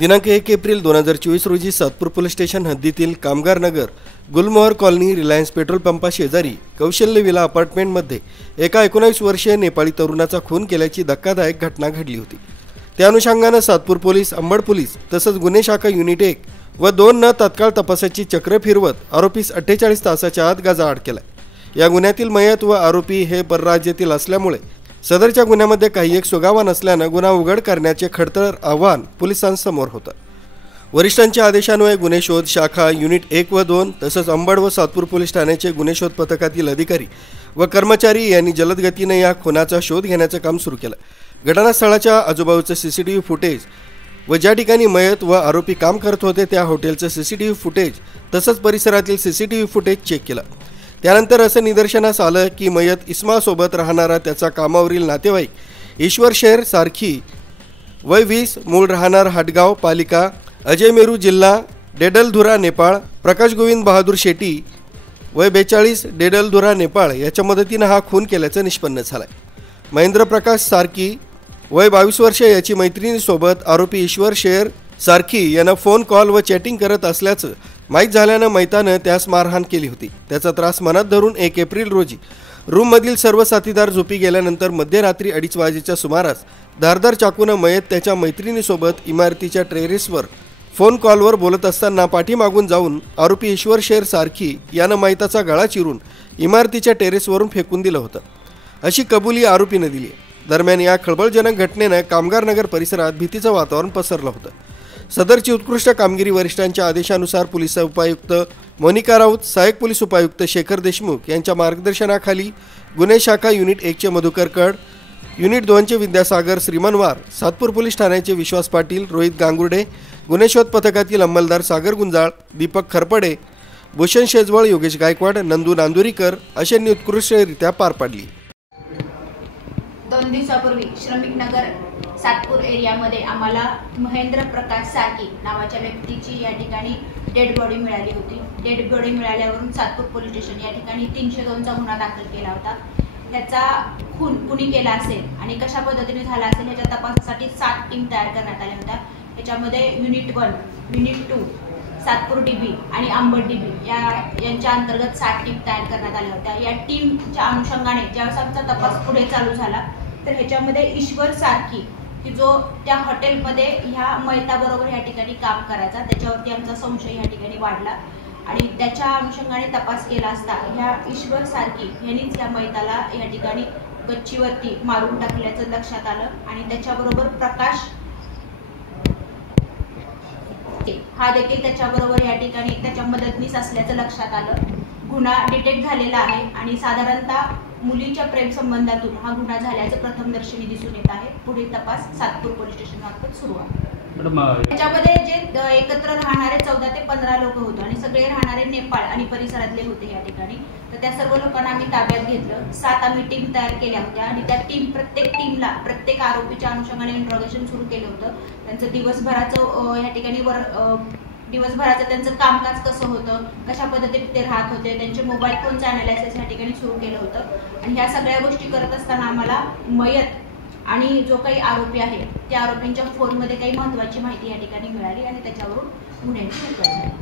दिनांक 1 एप्रिल 2024 रोजी Satpur police station हद्दीतील कामगार नगर गुलमोहर कॉलनी रिलायन्स पेट्रोल पंपा शेजारी कौशल्य विला अपार्टमेंटमध्ये एका 19 वर्षीय नेपाळी तरुणाचा खून केल्याची धक्कादायक घटना घडली होती। त्या अनुषंगाने सातपूर पोलीस, अंबड पोलीस तसंच गुन्हे शाखा युनिट 1 व 2 न तत्काळ तपासाची चक्र फिरवत आरोपीस 48 तासाच्या आत गजाआड केला। या गुन्ह्यातील मयत व आरोपी हे परराज्यातील असल्यामुळे सदरच्या गुन्ह्यामध्ये काही एक सुगावा नसल्याने गुन्हा उघड करण्याचे खडतर आव्हान पोलिसांसमोर होतं। वरिष्ठांच्या आदेशान्वये गुन्हे शोध शाखा युनिट 1 व 2 तसंच अंबड व सातपूर पोलीस ठाण्याचे गुन्हे शोध पथकातील अधिकारी व कर्मचारी यांनी जलद गतीने या खुनाचा शोध घेण्याचे काम सुरू केलं। घटनास्थळाच्या आजूबाजूचे सीसीटीव्ही फुटेज व ज्या ठिकाणी मयत व आरोपी काम करत होते त्या हॉटेलचे सीसीटीव्ही फुटेज तसंच परिसरातील सीसीटीव्ही फुटेज चेक केला। त्यानंतर असं निदर्शनास आलं की मयत इस्मासोबत राहणारा त्याचा कामावरील नातेवाईक ईश्वर शेर सारखी वय 20 मूळ राहणार हाटगाव पालिका अजय मेरू जिल्हा डेडलधुरा नेपाळ प्रकाश गोविंद बहादूर शेट्टी वय 42 डेडलधुरा नेपाळ याच्या मदतीने हा खून केल्याचं निष्पन्न झालंय। महेंद्र प्रकाश सारखी वय 22 वर्षे याची मैत्रिणीसोबत आरोपी ईश्वर शेर सारखी यानं फोन कॉल व चॅटिंग करत असल्याचं माहीत झाल्यानं मैतानं त्यास मारहाण केली होती। त्याचा त्रास मनात धरून 1 एप्रिल रोजी रूममधील सर्व साथीदार झोपी गेल्यानंतर मध्यरात्री 2:30 वाजेच्या सुमारास धारदार चाकूनं मयत त्याच्या मैत्रिणीसोबत इमारतीच्या टेरेसवर फोन कॉलवर बोलत असताना पाठीमागून जाऊन आरोपी ईश्वर शेर सारखी यानं मैताचा गळा चिरून इमारतीच्या टेरेसवरून फेकून दिलं होतं, अशी कबुली आरोपीने दिली। दरम्यान या खळबळजनक घटनेनं कामगार नगर परिसरात भीतीचं वातावरण पसरलं होतं। सदरची उत्कृष्ट कामगिरी वरिष्ठांच्या आदेशानुसार पोलीस उपायुक्त मोनिका राऊत, सहाय्यक पोलीस उपायुक्त शेखर देशमुख यांच्या मार्गदर्शनाखाली गुन्हे शाखा युनिट 1 चे मधुकर कड, युनिट 2 चे विद्यासागर श्रीमनवार, सातपूर पोलीस ठाण्याचे विश्वास पाटील, रोहित गांगुर्डे, गुन्हे शोध पथकातील अंमलदार सागर गुंजाळ, दीपक खरपडे, भूषण शेजवळ, योगेश गायकवाड, नंदू नांदुरीकर अशांनी उत्कृष्टरित्या पार पाडली। 2 दिवसापूर्वी श्रमिक नगर सातपूर एरियामध्ये आम्हाला महेंद्र प्रकाश सारखी नावाच्या व्यक्तीची या ठिकाणी डेड बॉडी मिळाली होती। डेड बॉडी मिळाल्यावरून सातपूर पोलीस स्टेशन या ठिकाणी 302 चा गुन्हा दाखल केला होता। त्याचा खून कुणी केला असेल आणि कशा पद्धतीने झाला असेल याच्या तपासासाठी 7 टीम तयार करण्यात आल्या होत्या। याच्यामध्ये युनिट 1, युनिट 2, सातपूर डीबी आणि अंबड डीबी यांच्या अंतर्गत 7 टीम तयार करण्यात आल्या होत्या। या टीमच्या अनुषंगाने ज्यावेळेस आमचा तपास पुढे चालू झाला तर ह्याच्यामध्ये ईश्वर सारखी की जो त्या हॉटेलमध्ये ह्या मयताबरोबर या ठिकाणी काम करायचा, त्याच्यावरती आमचा संशय या ठिकाणी वाढला आणि त्याच्या अनुषंगाने तपास केला असता ह्या ईश्वर सारखी यांनीच या मयताला या ठिकाणी गच्चीवरती मारून टाकल्याचं लक्षात आलं आणि त्याच्याबरोबर प्रकाश हा देखील त्याच्याबरोबर या ठिकाणी त्याच्या मदतनीस असल्याचं लक्षात आलं। गुन्हा डिटेक्ट झालेला आहे आणि साधारणतः मुलीच्या प्रेम संबंधातून हा गुन्हा झाल्याचं प्रथमदर्शनी दिसून येत आहे। पुढील तपास सातपूर पोलीस स्टेशन मार्फत सुरू आहे। त्याच्यामध्ये जे एकत्र राहणारे 14 ते 15 लोक होते आणि सगळे राहणारे नेपाळ आणि परिसरातले होते या ठिकाणी। तर त्या सर्व लोकांना आम्ही ताब्यात घेतलं। 7 आम्ही टीम तयार केल्या होत्या आणि त्या प्रत्येक टीमला प्रत्येक आरोपीच्या अनुषंगाने इंट्रोगेशन सुरू केलं होतं। त्यांचं दिवसभराचं या ठिकाणी दिवसभराचं त्यांचं कामकाज कसं होतं, कशा पद्धतीने ते राहत होते, त्यांचे मोबाईल फोनचं अनालिसिस या ठिकाणी सुरू केलं होतं आणि ह्या सगळ्या गोष्टी करत असताना आम्हाला मयत आणि जो काही आरोपी आहे त्या आरोपींच्या फोनमध्ये काही महत्त्वाची माहिती या ठिकाणी मिळाली आणि त्याच्यावरून गुन्ह्याची सुरुवात झाली।